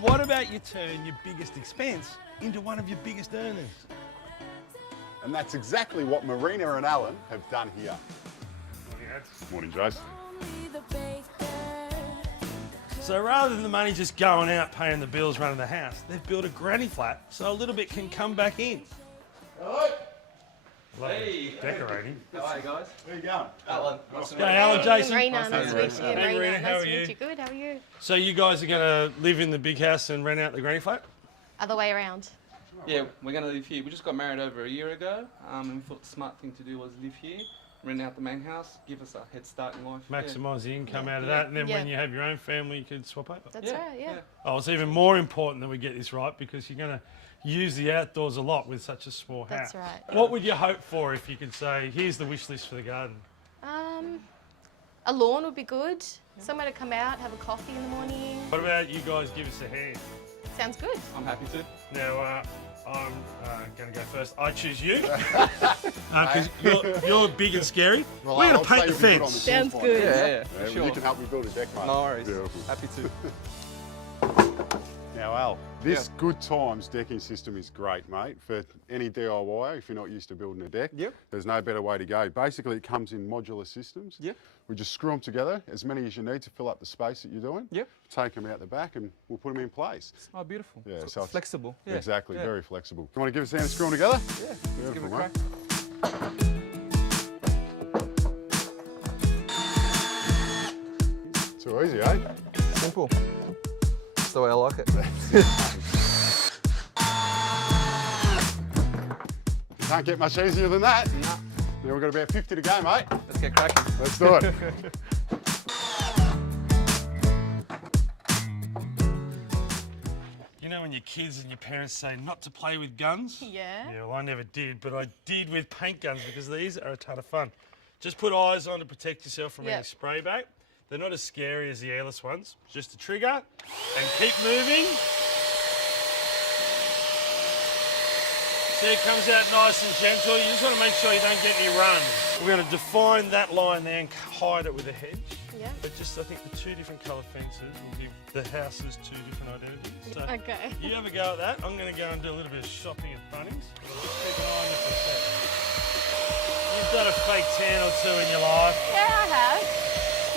But what about you turn your biggest expense into one of your biggest earners? And that's exactly what Marina and Alan have done here. Morning, Jace. So rather than the money just going out paying the bills, running the house, they've built a granny flat so a little bit can come back in. Hello. Hey. Decorating. How are you guys? Where you going? Alan. Hey, Alan, Jason. Marina, nice to meet you. Hey, Marina, how are you? Good, how are you? So you guys are going to live in the big house and rent out the granny flat? Other way around. Yeah, we're going to live here. We just got married over a year ago, and we thought the smart thing to do was live here, rent out the main house, give us a head start in life. Maximise the income out of that, and then when you have your own family, you can swap over. That's right, yeah. Oh, it's even more important that we get this right because you're going to use the outdoors a lot with such a small house. That's right. What would you hope for if you could say, here's the wish list for the garden? A lawn would be good. Somewhere to come out, have a coffee in the morning. What about you guys give us a hand? Sounds good. I'm happy to. Now, I'm going to go first. I choose you because you're big and scary. Well, We're going I'll to paint say the we're good on fence. the Sounds tools, good. mate. Yeah, Yeah, for sure. You can help me build a deck, mate. No worries. Beautiful. Happy to. Now, Al, this Good Times decking system is great, mate, for any DIY. If you're not used to building a deck, Yep. there's no better way to go. Basically, it comes in modular systems. Yep. We just screw them together, as many as you need to fill up the space that you're doing. Yep. Take them out the back and we'll put them in place. Oh, beautiful. Yeah, It's so it's- flexible. Yeah. Exactly, Yeah. very flexible. You want to give us a hand screwing together? Yeah, let's give it a Beautiful, crack. Too easy, eh? Simple. That's the way I like it. Can't get much easier than that. Nah. Now we've got about 50 to go, mate. Let's get cracking. Let's do it. You know when your kids and your parents say not to play with guns? Yeah. Yeah, well, I never did, but I did with paint guns because these are a ton of fun. Just put eyes on to protect yourself from any spray back. They're not as scary as the airless ones. Just a trigger and keep moving. See, it comes out nice and gentle. You just want to make sure you don't get any runs. We're going to define that line there and hide it with a hedge. Yeah. But just, I think the two different colour fences will give the houses two different identities. So Okay. you have a go at that. I'm going to go and do a little bit of shopping at Bunnings. Just keep an eye on the cassette. You've done a fake tan or two in your life. Yeah, I have.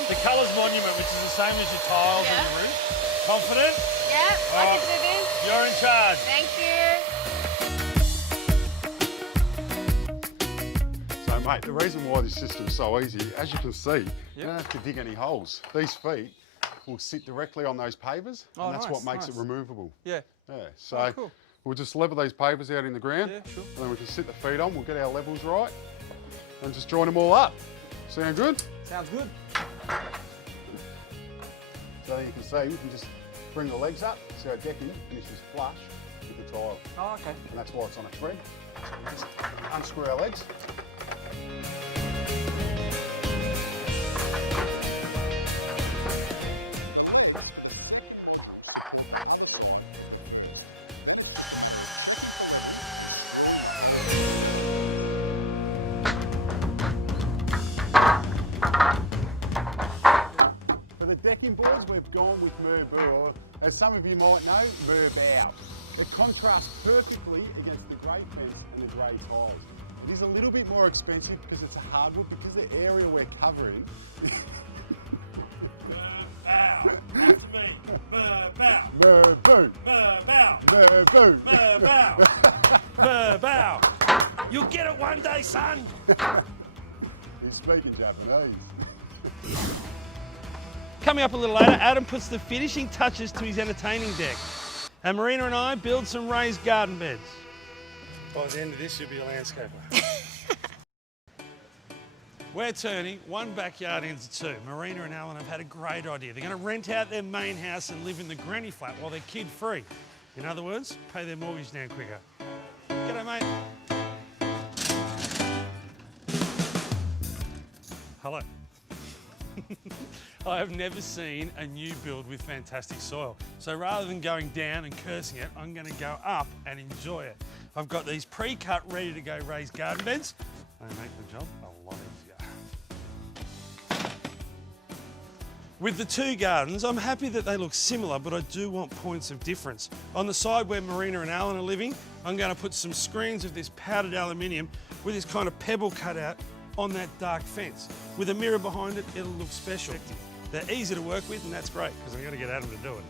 The colour's monument, which is the same as your tiles and your roof. Confident? Yeah, I Alright. can do this. You're in charge. Thank you. So, mate, the reason why this system's so easy, as you can see, you don't have to dig any holes. These feet will sit directly on those pavers, and that's what makes it removable. Yeah. Yeah, so cool. we'll just level these pavers out in the ground, Yeah, sure. and then we can sit the feet on, we'll get our levels right, and just join them all up. Sound good? Sounds good. So you can see, we can just bring the legs up, so our decking finishes flush with the tile. Oh, okay. And that's why it's on a thread. Just unscrew our legs. For the decking boards, we've gone with Merbau, or as some of you might know, Merbau. It contrasts perfectly against the grey fence and the grey tiles. It is a little bit more expensive because it's a hardwood, because the area we're covering. Bow. After me. Bow. Merbau. Bow. Merbau. Bow. You'll get it one day, son. He's speaking Japanese. Coming up a little later, Adam puts the finishing touches to his entertaining deck. And Marina and I build some raised garden beds. By the end of this, you'll be a landscaper. We're turning one backyard into two. Marina and Alan have had a great idea. They're going to rent out their main house and live in the granny flat while they're kid-free. In other words, pay their mortgage down quicker. G'day, mate. Hello. I have never seen a new build with fantastic soil. So rather than going down and cursing it, I'm going to go up and enjoy it. I've got these pre-cut, ready to go raised garden beds. They make the job a lot easier. With the two gardens, I'm happy that they look similar, but I do want points of difference. On the side where Marina and Alan are living, I'm going to put some screens of this powdered aluminium with this kind of pebble cut out on that dark fence. With a mirror behind it, it'll look special. They're easy to work with, and that's great, because I'm going to get Adam to do it.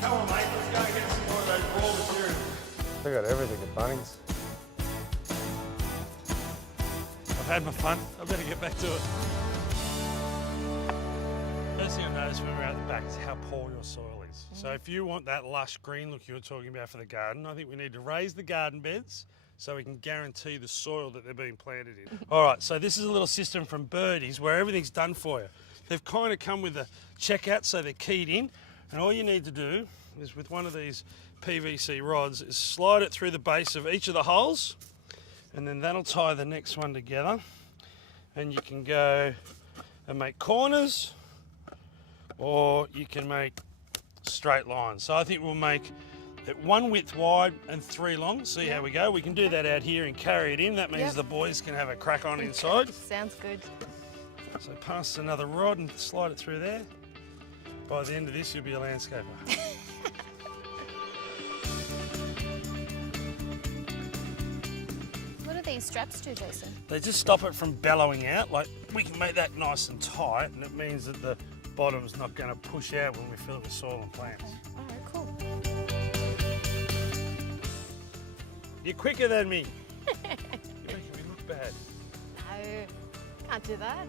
Come on, mate, let's go and get some more of those raw materials. They got everything at Bunnings. I've had my fun. I better get back to it. First thing I noticed when we're out the back is how poor your soil is. So if you want that lush green look you were talking about for the garden, I think we need to raise the garden beds so we can guarantee the soil that they're being planted in. All right, so this is a little system from Birdies where everything's done for you. They've kind of come with a checkout, so they're keyed in, and all you need to do is with one of these PVC rods is slide it through the base of each of the holes, and then that'll tie the next one together, and you can go and make corners, or you can make straight lines. So I think we'll make it 1 width wide and 3 long. See how we go? We can do that out here and carry it in. That means the boys can have a crack on inside. Sounds good. So pass another rod and slide it through there. By the end of this, you'll be a landscaper. What do these straps do, Jason? They just stop it from bellowing out. Like, we can make that nice and tight, and it means that the bottom's not going to push out when we fill it with soil and plants. All right, cool. You're quicker than me. You're making me look bad. No, can't do that.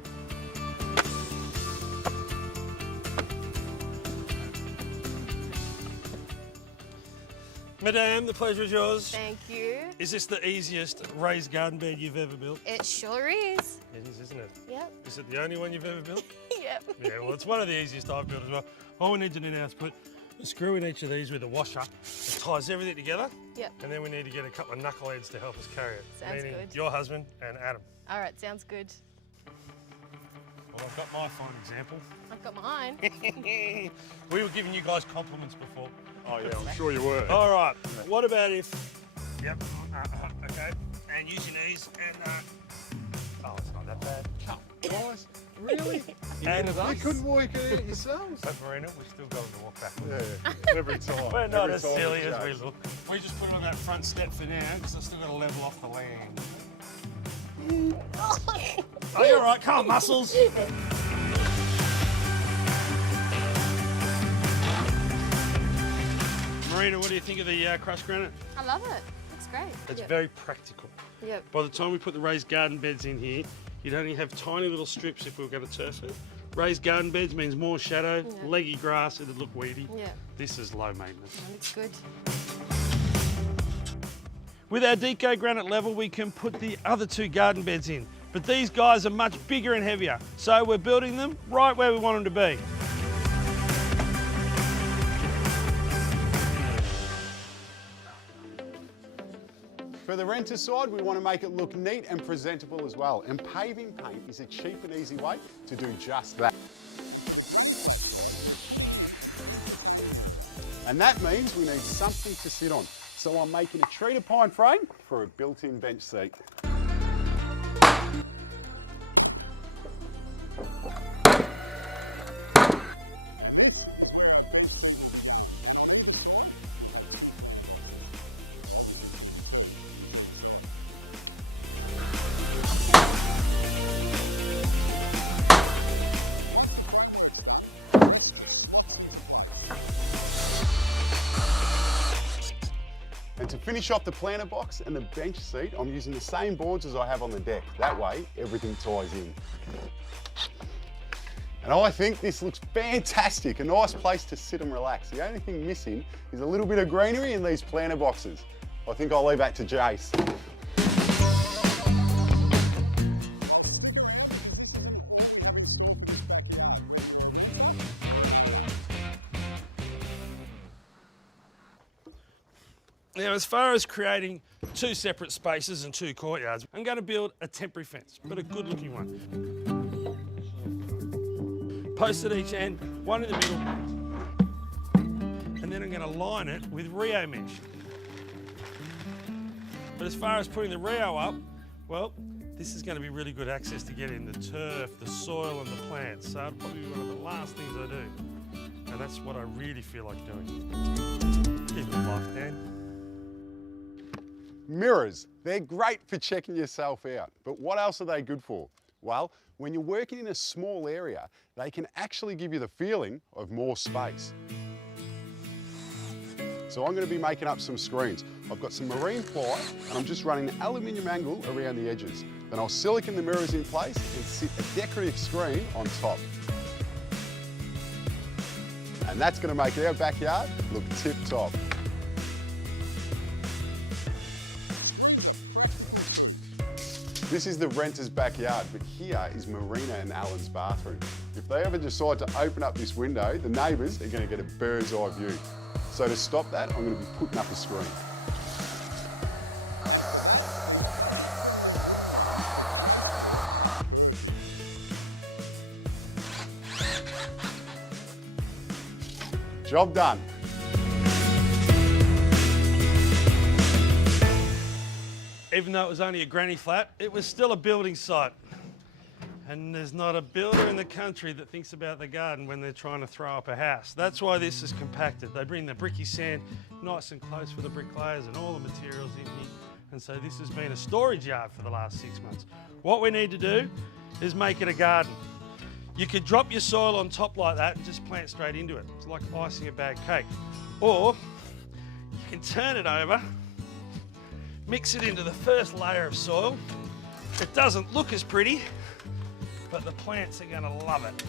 Madame, the pleasure is yours. Thank you. Is this the easiest raised garden bed you've ever built? It sure is. It is, isn't it? Yep. Is it the only one you've ever built? Yep. Yeah, well, it's one of the easiest I've built as well. All we need to do now is put a screw in each of these with a washer. It ties everything together. Yep. And then we need to get a couple of knuckleheads to help us carry it. Sounds meaning good. your husband and Adam. All right, sounds good. Well, I've got my fine example. I've got mine. We were giving you guys compliments before. Oh yeah, I'm sure you were. All right, what about if... Yep, okay. And use your knees and... Oh, it's not that bad. Guys, really? And You couldn't work it out yourselves? But Marina, we still got to walk backwards. Yeah, every time. We're not Every as time silly it as we goes. look. We just put it on that front step for now because I've still got to level off the land. Oh, you're all right. Come on, muscles. Marina, what do you think of the crushed granite? I love it. Looks great. It's very practical. Yep. By the time we put the raised garden beds in here, you'd only have tiny little strips if we were going to turf it. Raised garden beds means more shadow, leggy grass, it'd look weedy. Yeah. This is low maintenance. Looks good. With our deco granite level, we can put the other 2 garden beds in. But these guys are much bigger and heavier, so we're building them right where we want them to be. For the renter side, we want to make it look neat and presentable as well. And paving paint is a cheap and easy way to do just that. And that means we need something to sit on. So I'm making a treated pine frame for a built-in bench seat. And to finish off the planter box and the bench seat, I'm using the same boards as I have on the deck. That way, everything ties in. And I think this looks fantastic, a nice place to sit and relax. The only thing missing is a little bit of greenery in these planter boxes. I think I'll leave that to Jace. Now, as far as creating 2 separate spaces and 2 courtyards, I'm going to build a temporary fence, but a good looking one. Post at each end, one in the middle, and then I'm going to line it with Rio mesh. But as far as putting the Rio up, well, this is going to be really good access to get in the turf, the soil and the plants. So it'll probably be one of the last things I do. And that's what I really feel like doing. Keep it life, Dan. Mirrors, they're great for checking yourself out, but what else are they good for? Well, when you're working in a small area, they can actually give you the feeling of more space. So I'm going to be making up some screens. I've got some marine ply and I'm just running an aluminium angle around the edges. Then I'll silicone the mirrors in place and sit a decorative screen on top. And that's going to make our backyard look tip-top. This is the renter's backyard, but here is Marina and Alan's bathroom. If they ever decide to open up this window, the neighbours are going to get a bird's eye view. So to stop that, I'm going to be putting up a screen. Job done. Even though it was only a granny flat, it was still a building site. And there's not a builder in the country that thinks about the garden when they're trying to throw up a house. That's why this is compacted. They bring the bricky sand nice and close for the bricklayers and all the materials in here. And so this has been a storage yard for the last 6 months. What we need to do is make it a garden. You could drop your soil on top like that and just plant straight into it. It's like icing a bag cake. Or you can turn it over, mix it into the first layer of soil. It doesn't look as pretty, but the plants are going to love it.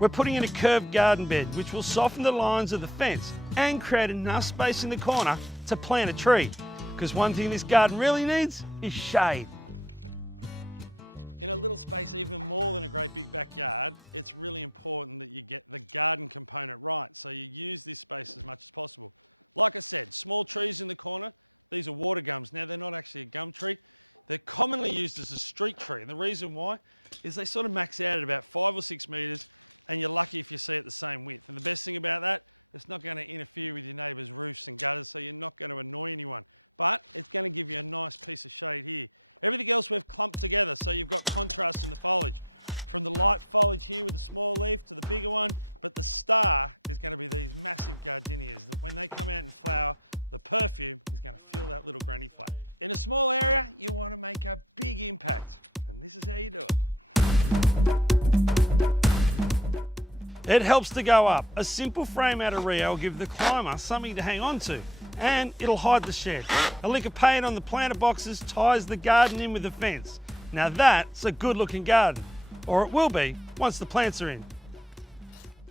We're putting in a curved garden bed, which will soften the lines of the fence and create enough space in the corner to plant a tree. Because one thing this garden really needs is shade. It helps to go up. A simple frame out of Rio will give the climber something to hang on to, and it'll hide the shed. A lick of paint on the planter boxes ties the garden in with the fence. Now that's a good looking garden, or it will be once the plants are in.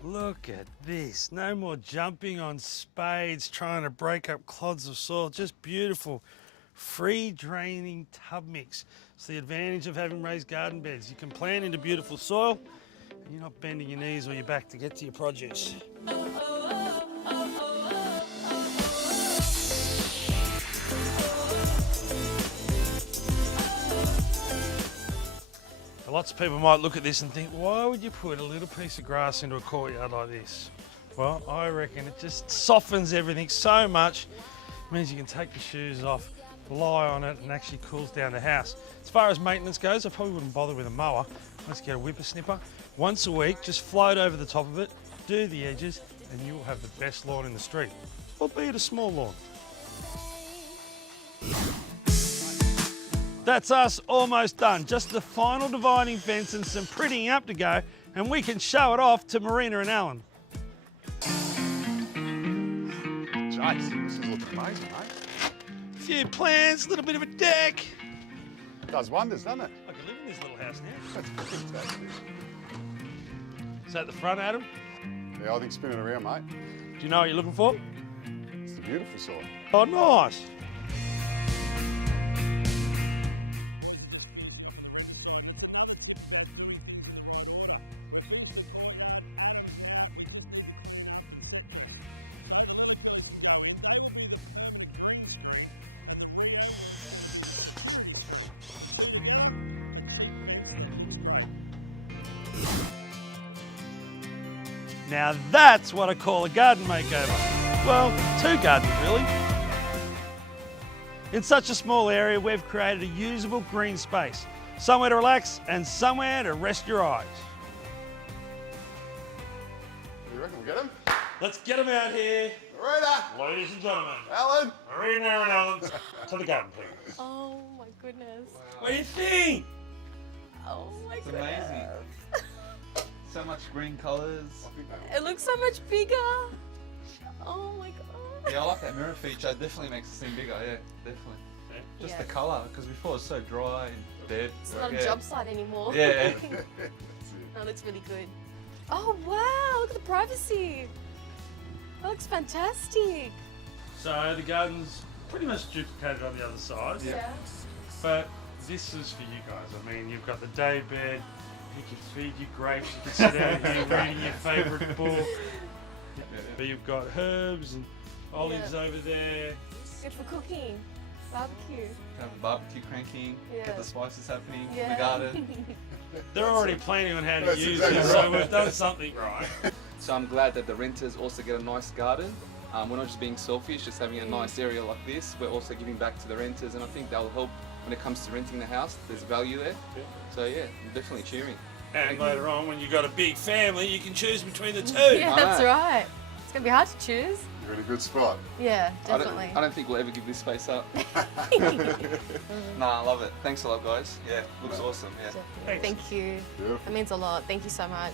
Look at this, no more jumping on spades trying to break up clods of soil, just beautiful free draining tub mix. It's the advantage of having raised garden beds. You can plant into beautiful soil and you're not bending your knees or your back to get to your produce. Lots of people might look at this and think, why would you put a little piece of grass into a courtyard like this? Well, I reckon it just softens everything so much. It means you can take your shoes off, lie on it, and actually cools down the house. As far as maintenance goes, I probably wouldn't bother with a mower. Let's get a whippersnipper. Once a week, just float over the top of it, do the edges, and you will have the best lawn in the street, albeit a small lawn. That's us almost done. Just the final dividing fence and some prettying up to go, and we can show it off to Marina and Alan. Jeez, this is looking amazing, mate. A few plants, a little bit of a deck. Does wonders, doesn't it? I could live in this little house now. That's fantastic. Is that the front, Adam? Yeah, I think spin it around, mate. Do you know what you're looking for? It's the beautiful side. Oh, nice. Now that's what I call a garden makeover. Well, two gardens really. In such a small area, we've created a usable green space, somewhere to relax and somewhere to rest your eyes. You reckon we'll get him? Let's get them out here. Marina! Ladies and gentlemen, Alan! Marina and Alan, to the garden, please. Oh my goodness. What do you think? Oh my It's goodness. amazing. So much green colours. It looks so much bigger. Oh my god. Yeah, I like that mirror feature. It definitely makes the scene bigger. Yeah, definitely. Just the Yeah. colour, because before it was so dry and dead. It's not a job site anymore. Yeah. That looks really good. Oh wow, look at the privacy. That looks fantastic. So the garden's pretty much duplicated on the other side. Yeah. But this is for you guys. I mean, you've got the day bed, you can feed your grapes, you can sit out here reading your favourite book. But you've got herbs and olives over there. Good for cooking. Barbecue. Have the barbecue cranking, Yeah. get the spices happening in the Yeah. garden. They're already planning on how to That's use exactly it, so right. we've done something right. So I'm glad that the renters also get a nice garden. We're not just being selfish, just having a nice area like this. We're also giving back to the renters, and I think that'll help when it comes to renting the house. There's value there. So yeah, I'm definitely cheering. And later on, when you've got a big family, you can choose between the two. Yeah, that's know. right. It's gonna be hard to choose. You're in a good spot. Yeah, definitely. I don't think we'll ever give this space up. Nah, I love it. Thanks a lot, guys. Yeah, looks awesome. Yeah. Thank you. Beautiful. That means a lot. Thank you so much.